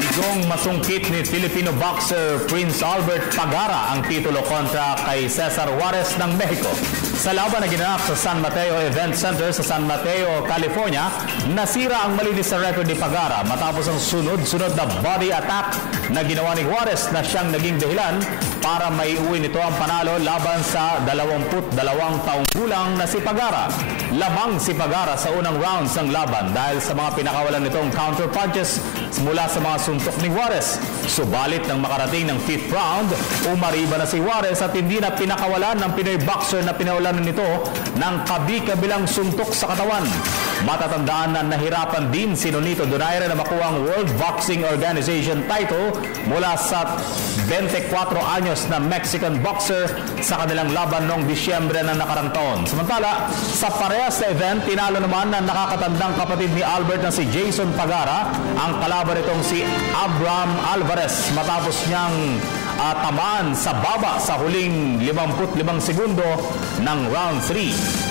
Bigong masungkit ni Filipino boxer Prince Albert Pagara ang titulo kontra kay Cesar Juarez ng Mexico. Sa laban na ginanap sa San Mateo Event Center sa San Mateo, California, nasira ang malinis sa record ni Pagara matapos ang sunod-sunod na body attack na ginawa ni Juarez na siyang naging dahilan para maiuwi nito ang panalo laban sa 22 taong gulang na si Pagara. Lamang si Pagara sa unang rounds ng laban dahil sa mga pinakawalan nitong counter punches mula sa mga suntok ni Juarez. Subalit nang makarating ng 5th round, umariba na si Juarez at hindi na pinakawalan ng Pinoy boxer na pinawalan nito ng kabi-kabilang suntok sa katawan. Matatandaan na nahirapan din si Nonito Donaire na makuha ang World Boxing Organization title mula sa 24 anyos na Mexican boxer sa kanilang laban noong Disyembre na nakarang taon. Samantala, sa parehas na event, tinalo naman ng nakakatandang kapatid ni Albert na si Jason Pagara ang kalaban nitong si Abraham Alvarez matapos niyang tamaan sa baba sa huling 55 segundo ng round 3.